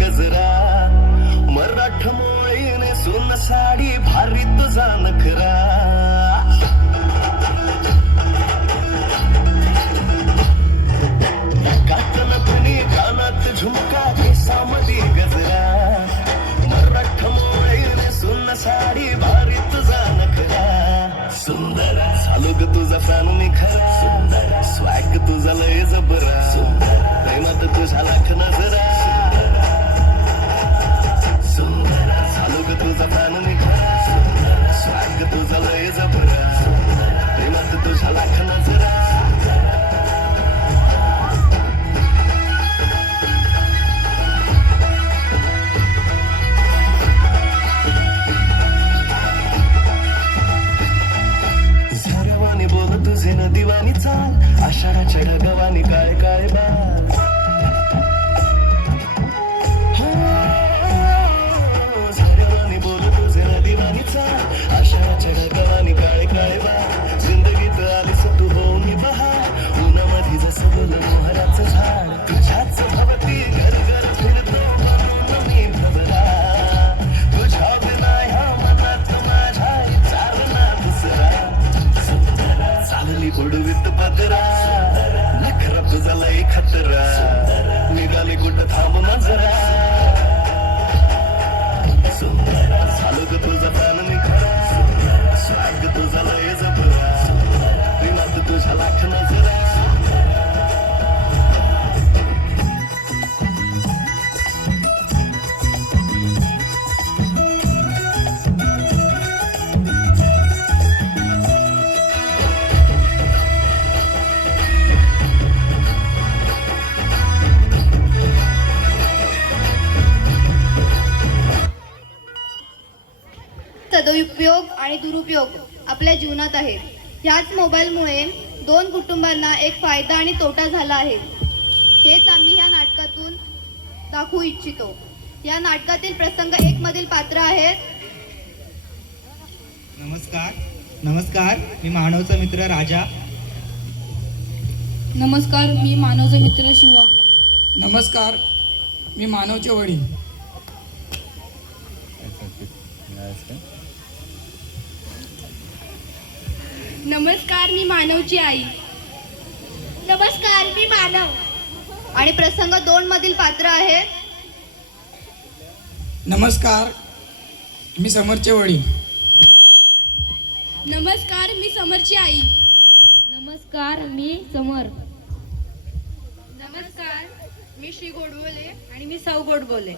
गजरा, मराठा मोळीने सोन साडी भारी तुझा नखरा. काकणपणी कानात झुमका केसामध्ये गजरा, मराठा मोळीने सोन साडी भारी तुझा नखरा. सुंदर झालो ग तुझा फॅन मी खरा, सुंदर स्वॅग तुझा लय जबरा, सुंदर प्रेमात तुझ्या लाख नजरा. सुंदर झालो ग तुझा फॅन मी खरा, सुंदर स्वॅग तुझा लय जबरा, प्रेमात तुझ्या लाख नजरा. झरवानी बोल तुझे न दिवानी चाल, आषाढाच्या ढगावानी काय काय बाल. झरवानी बोल तुझे न दिवानी चाल, आषाढाच्या ढगावानी काय काय बाल. जिंदगीत आलीस तू होऊन बहार, उन्हामध्ये जसं बोल मोहराचं झाड. तुझ्याच भवती घर घर फिरतो म्हणून मी भवरा, तुझ्या बिना ह्या मनात माझ्या चालना दुसरा. चालली उडवीत पदरा, नखरा तुझा लय खतरा, निघाली कुठं थांब नजरा. सुंदर झालो ग तुझा फॅन मी खरा, स्वॅग तुझा लय जबरा, प्रेमात तुझ्या लाख नजरा. सदुपयोग आणि दुरुपयोग आपल्या जीवनात आहे. ह्याच मोबाईलमुळे दोन कुटुंबांना एक फायदा आणि तोटा झाला आहे. हेच आम्ही ह्या नाटकातून दाखवू इच्छितो. या नाटकातील प्रसंग एक मधील पात्र आहेत. नमस्कार नमस्कार, मी मानवचा मित्र राजा. नमस्कार, मी मानवचा मित्र शिवा. नमस्कार, मी मानवचे वडील. नमस्कार, मी मानवची आई. नमस्कार, मी मानव. आणि प्रसंग दोन मधील पात्र आहेत. नमस्कार, मी समरचे वडील. नमस्कार, मी समरची आई. नमस्कार, मी समर. नमस्कार, मी श्री गोडबोले आणि मी सौ गोडबोले.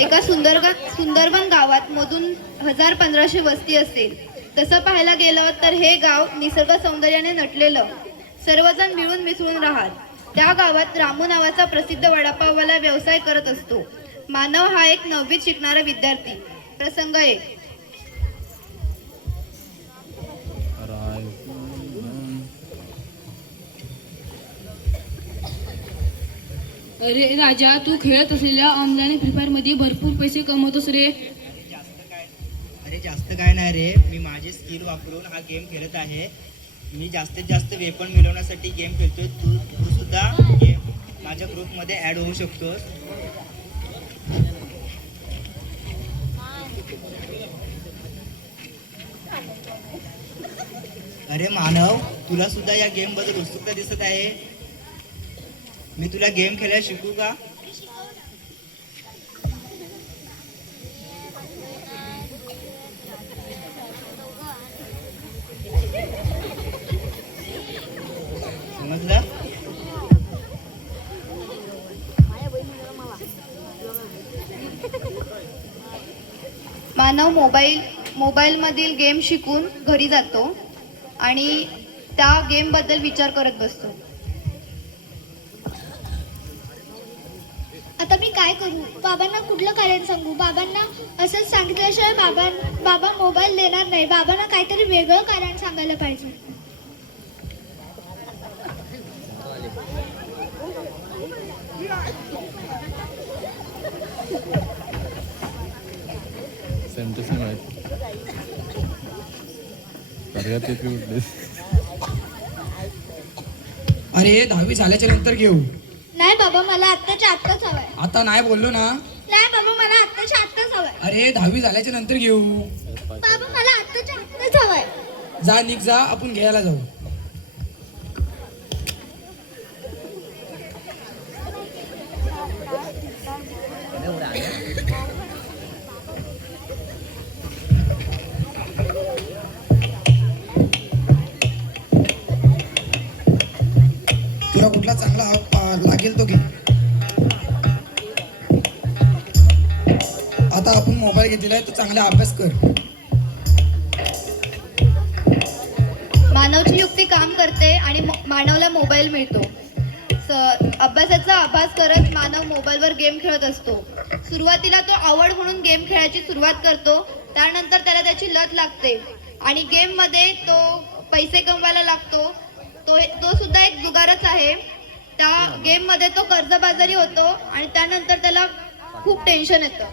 एका सुंदरबन गावात मधून 1500 वस्ती असेल. तसं पाहायला गेलं तर हे गाव निसर्ग सौंदर्याने नटलेलं, सर्वजण मिळून मिसळून राहत. त्या गावात रामू नावाचा प्रसिद्ध वडापाववाला व्यवसाय करत असतो. मानव हा एक 9वीत शिकणारा विद्यार्थी. प्रसंग एक. अरे राजा, तू खेळत असलेल्या ऑनलाईन फ्री फायर मध्ये भरपूर पैसे कमवतोस रे. अरे जास्त काय नाही रे, मी माझे स्किल वापरून हा गेम खेळत आहे. मी जास्तीत जास्त वेपन मिळवण्यासाठी गेम खेळतोय. तू सुद्धा माझ्या ग्रुपमध्ये ॲड होऊ शकतोस. अरे मानव, तुला सुद्धा या गेम बद्दल उत्सुकता दिसत आहे. मी तुला गेम खेळायला शिकू का? समजलं? मानव मोबाईलमधील गेम शिकून घरी जातो आणि त्या गेमबद्दल विचार करत बसतो. आता मी काय करू? बाबांना कुठलं कारण सांगू? बाबांना असंच सांगितल्याशिवाय बाबा मोबाईल देणार नाही. बाबांना काहीतरी वेगळं कारण सांगायला पाहिजे. अरे 10वी झाल्याच्या नंतर घेऊ. नाही बाबा, मला आत्ताच्या आत्ताच हवंय. आता नाही बोललो ना. नाही बाबा, मला आत्ताच्या आत्ताच हवंय. अरे 10वी झाल्याच्या नंतर घेऊ. बाबा, मला आत्ताच्या आत्ताच हवंय. जा निघ जा, आपण घ्यायला जाऊ. तुला कुठला चांगला लागेल तो घे. आता आपण मोबाईल घेतलेला आहे, तो चांगला अभ्यास कर. मानवची युक्ती काम करते आणि मानवला मोबाईल मिळतो. अभ्यासाचा अभ्यास करत मानव मोबाईलवर गेम खेळत असतो. सुरुवातीला तो आवड म्हणून गेम खेळायची सुरुवात करतो. त्यानंतर त्याला त्याची लत लागते आणि गेममध्ये तो पैसे कमवायला लागतो. तो सुद्धा एक जुगारच आहे. त्या गेममध्ये तो कर्जबाजारी होतो आणि त्यानंतर त्याला खूप टेन्शन येतं.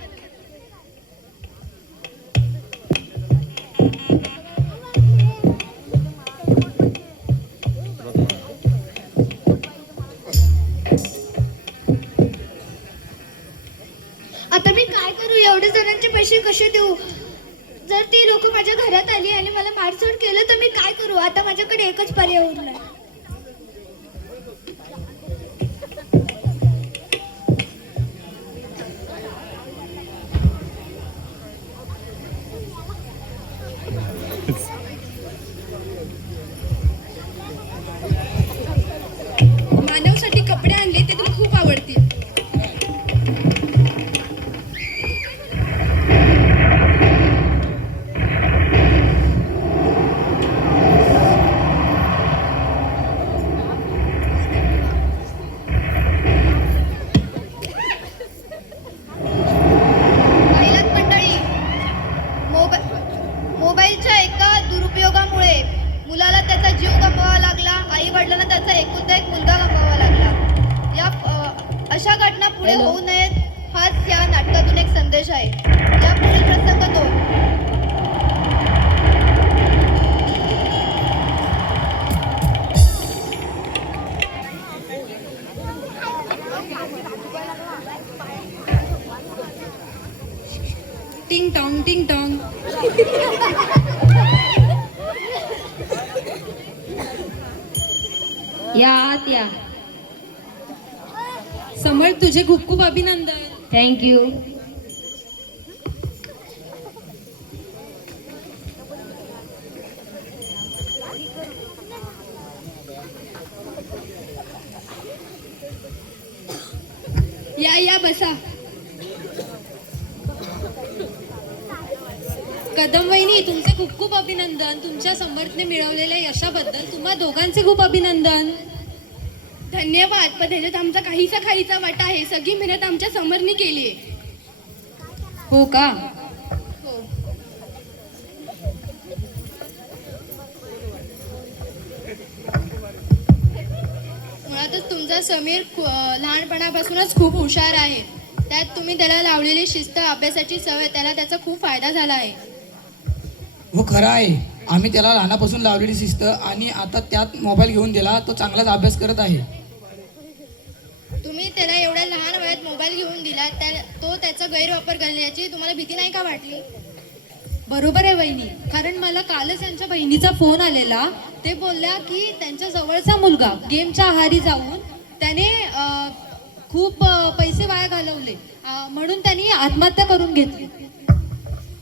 आता मी काय करू? एवढे जणांचे पैसे कसे देऊ? जर ती लोक माझ्या घरात आली आणि मला मारझोड केलं तर मी काय करू? आता माझ्याकडे एकच पर्याय उरलाय. मानवसाठी कपडे आणले ते तुला खूप आवडतील. महिलांत मंडळी, मोबाईलच्या एका दुरुपयोगामुळे मुलाला त्याचा जीव गमवावा लागला. आई वडिलांना त्याचा एकुलता एक मुलगा गमवावा लागला. अशा घटना पुढे होऊ नयेत हाच या नाटकातून एक संदेश आहे. या पुढील प्रसंग 2. टिंग टॉंग टिंग टॉंग. या आत या. समर, तुझे खूप खूप अभिनंदन. थँक्यू. या बसा. कदम वहिनी, तुमचे खूप खूप अभिनंदन. तुमच्या समर्थने मिळवलेल्या यशाबद्दल तुम्हा दोघांचे खूप अभिनंदन. धन्यवाद. पण ह्याच्यात आमचा काहीसा खालीचा वाटा आहे. सगळी मेहनत आमच्या समरने केली आहे. हो का? मुळातच तुमचा समीर लहानपणापासूनच खूप हुशार आहे. त्यात तुम्ही त्याला लावलेली शिस्त, अभ्यासाची सवय, त्याला त्याचा खूप फायदा झाला आहे. हो खरं आहे. आम्ही त्याला लहानापासून लावलेली शिस्त आणि आता त्यात मोबाईल घेऊन दिला, तो चांगलाच अभ्यास करत आहे. तुम्ही त्याला एवढ्या लहान वयात मोबाईल घेऊन दिला, तो त्याचा गैरवापर करण्याची तुम्हाला भीती नाही का वाटली? बरोबर आहे वहिनी, कारण मला कालच त्यांच्या बहिणीचा फोन आलेला. ते बोलल्या की त्यांच्या जवळचा मुलगा गेमच्या आहारी जाऊन त्याने खूप पैसे वाया घालवले, म्हणून त्यांनी आत्महत्या करून घेतली.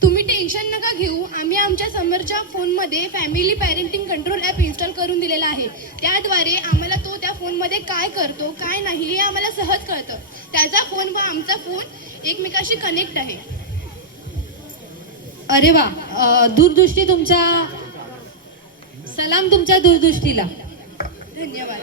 तुम्ही टेन्शन नका घेऊ. आम्ही आमच्या समोरच्या फोनमध्ये family parenting control app install करून दिलेला आहे. त्याद्वारे आम्हाला तो त्या फोनमध्ये काय करतो काय नाही हे आम्हाला सहज कळतं. त्याचा फोन व आमचा फोन एकमेकाशी कनेक्ट आहे. अरे वा, दूरदृष्टी तुमच्या, सलाम तुमच्या दूरदृष्टीला. धन्यवाद.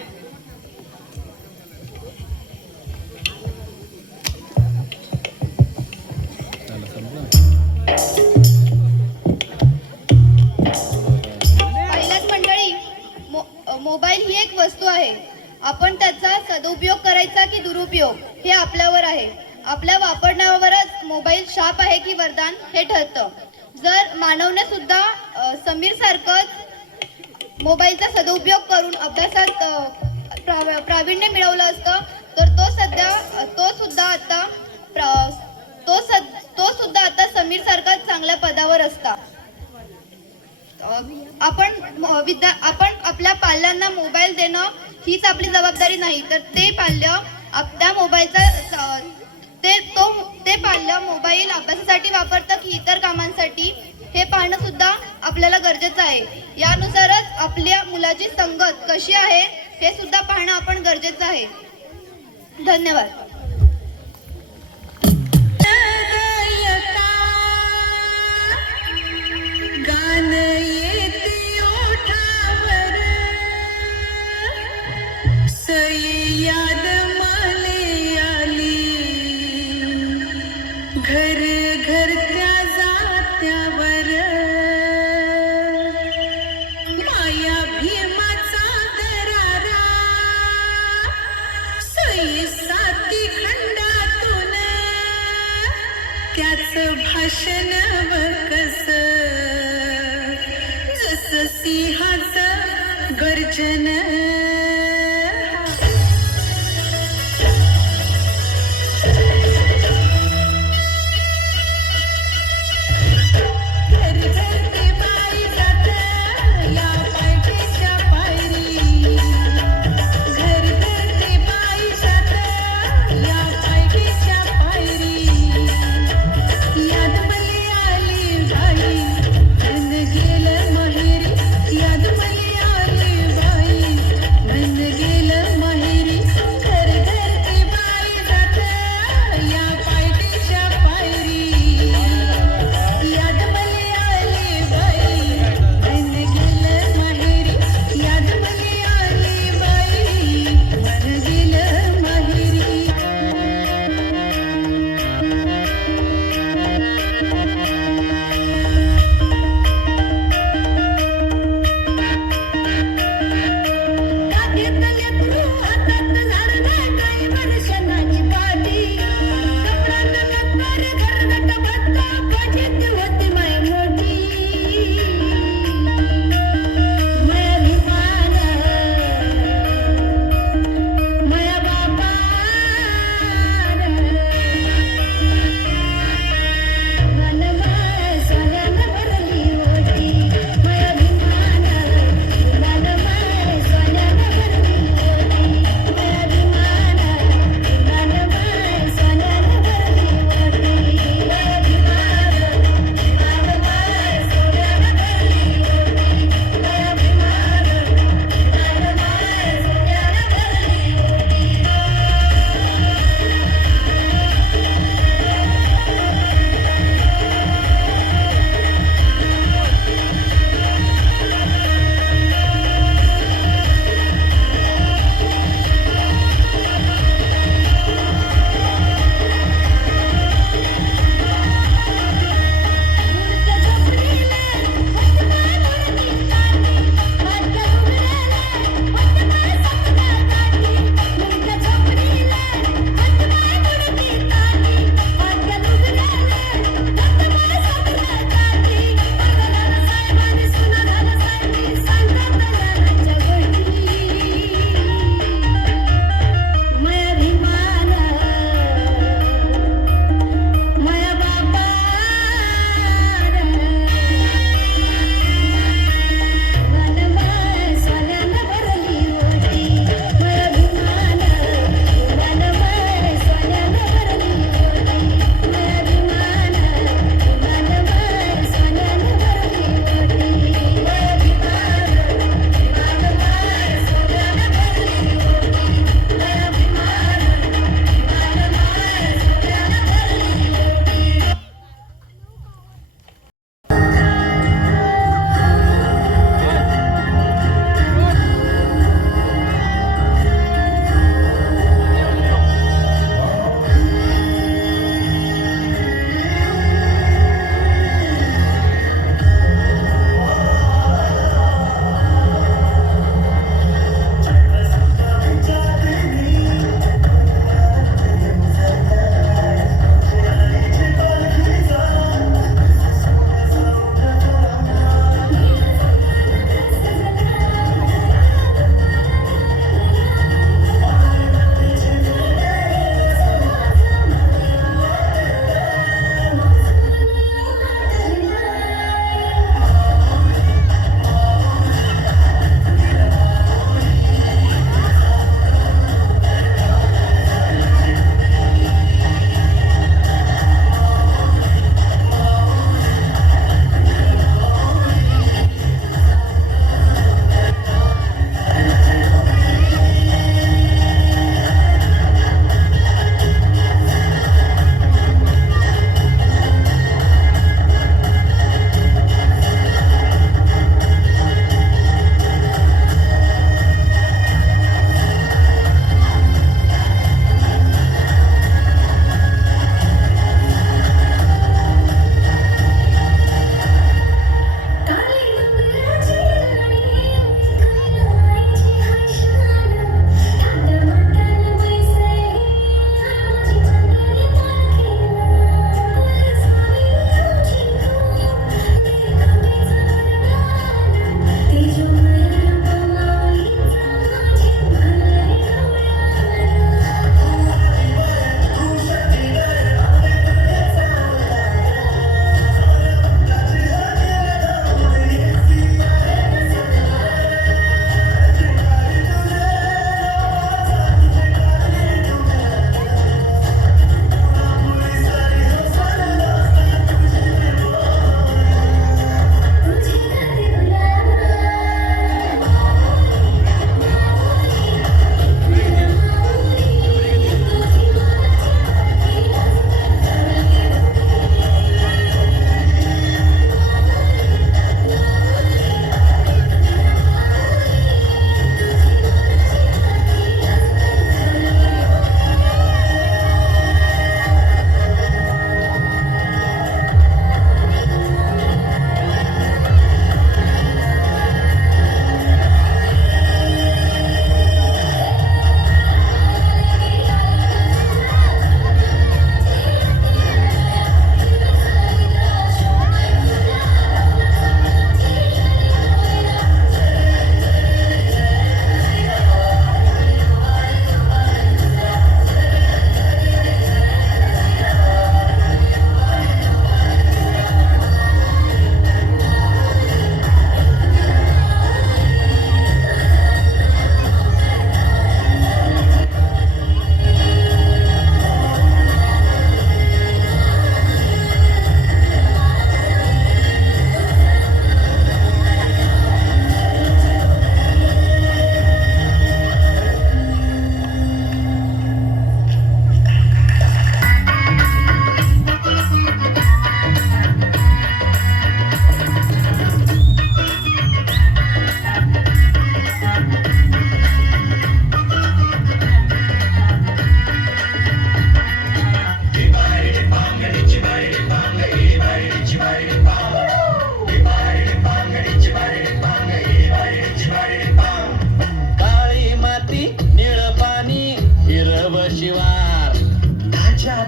मोबाईल ही एक वस्तू आहे. आपण त्याचा सदुपयोग करायचा की दुरुपयोग हे आपल्यावर आहे. आपल्या वापरण्यावरच मोबाईल शाप आहे की वरदान हे ठरतं. जर मानवने सुद्धा समीर सारखंच मोबाईलचा सदुपयोग करून अभ्यासात प्रावीण्य मिळवलं असतं तर तो सुद्धा आता समीर सारखाच चांगल्या पदावर असता. आपण आपल्या पाल्यांना मोबाईल देणं हीच आपली जबाबदारी नाही, तर ते पाल्य त्या मोबाईलचा ते पाल्य मोबाईल अभ्यासासाठी वापरतं की इतर कामांसाठी हे पाहणं सुद्धा आपल्याला गरजेचं आहे. यानुसारच आपल्या मुलाची संगत कशी आहे हे सुद्धा पाहणं आपण गरजेचं आहे. धन्यवाद. गान येते ओठावर सई याद माले आली घर घर त्या जात्यावर माया भीमाचा दरारा सई साती खंडातून त्याच भाषण कस जस सिंहाचं गर्जन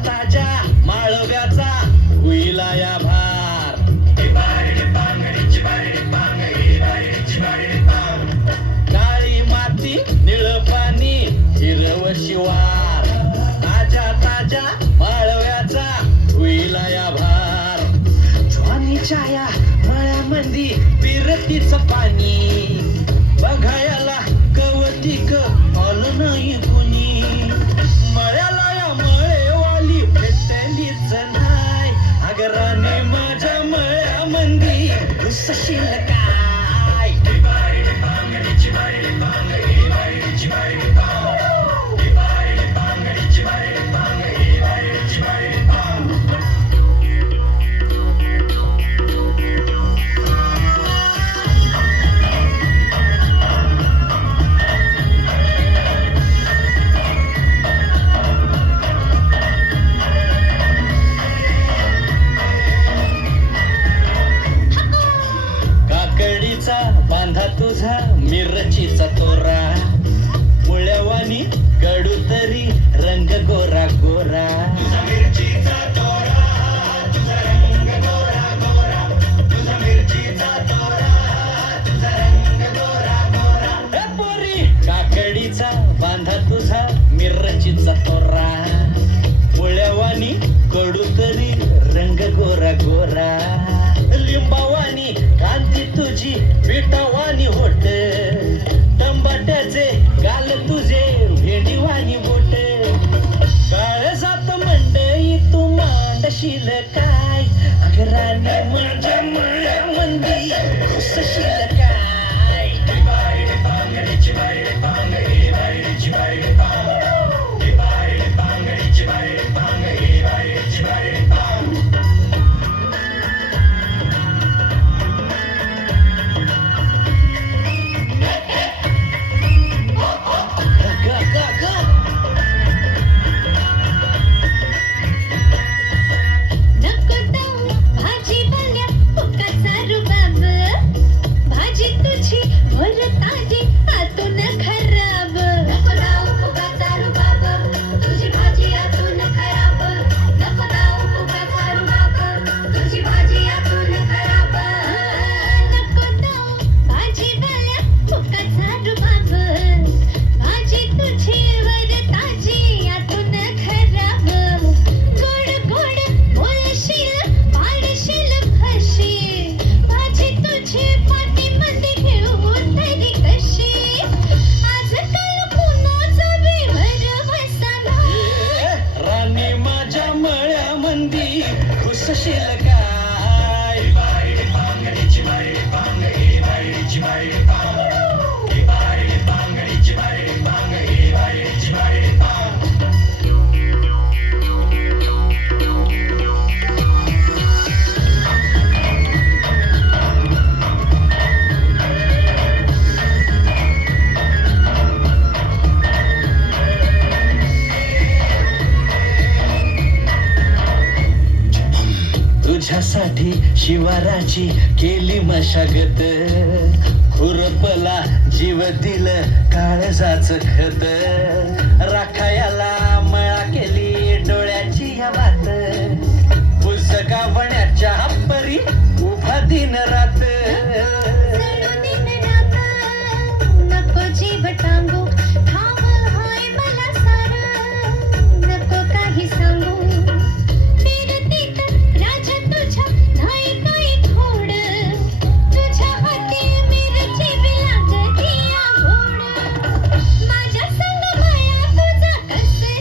ताज्या माळव्याचा होईला या भार काळी माती निळ पाणी हिरव शिवार ताज्या माळव्याचा होईला या भार ज्वानीच्या या मळ्यामंदी पिरतीच पाणी बघायला कवतिक आलं नाही कुणी मळ्याला या मळेवाली भेटलीच नाही अगराने माझ्या मळ्यामंदी रुसशील काय काकडीचा बांधा तुझा मिरचीचा तोरा मुळ्यावानी कडू तरी रंग गोरा गोरा ए पोरी काकडीचा बांधा तुझा मिरचीचा तोरा मुळ्यावानी कडू तरी रंग गोरा गोरा लिंबावानी कांती तुझी पिठावानी होट टंबाट्याचे गाल तुझे भेंडीवानी बोट काळ जात मंडई तू मांडशील काय अगराने माझ्या मळ्यामंदी खुसशील काय तुझ्यासाठी शिवाराची केली मशागत खुरपला जीव दिलं काळजाच खत राखायला मळा केली डोळ्याची या बात पुस्तकावण्याच्या परी उभा दिन रात नको जीव टांगू ठाव हाय मला सारं नको काही सांगू फिरतीत राजा तुझ्या नाही काही खोड तुझ्या हाती मिरची बिलांगती गोड माझ्या संग माया तुझा कसे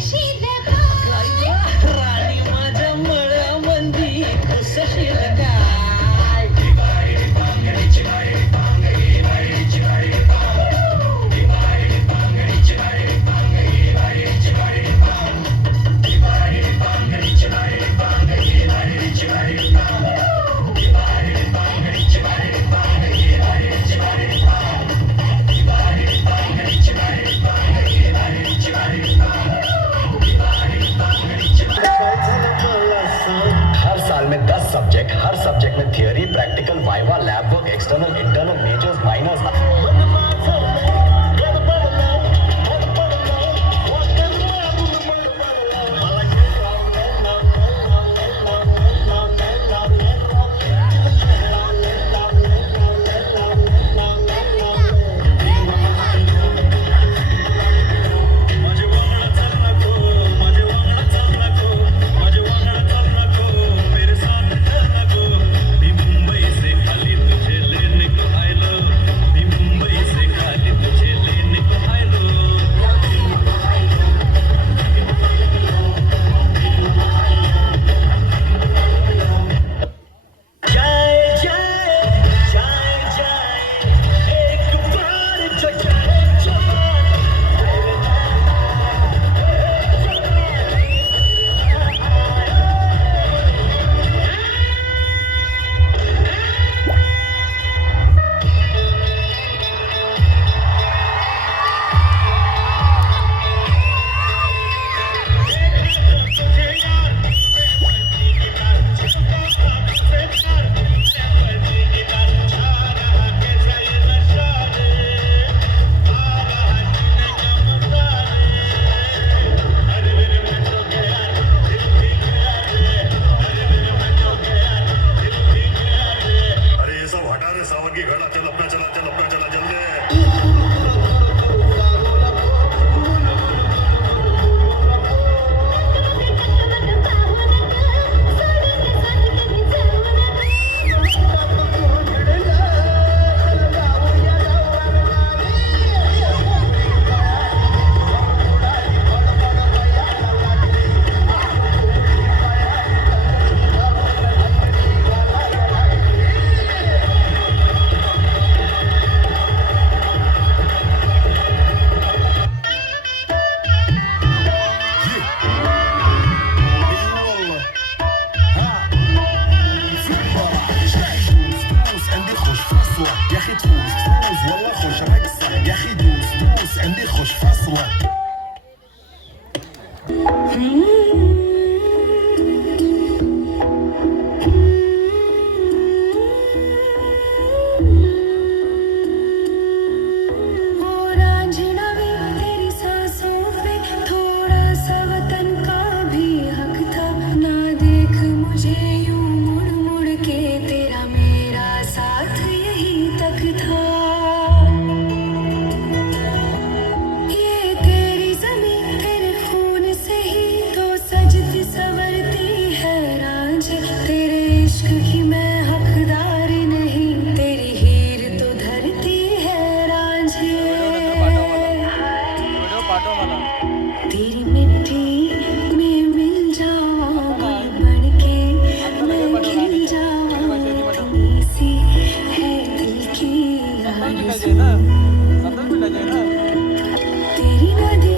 तेरी नदी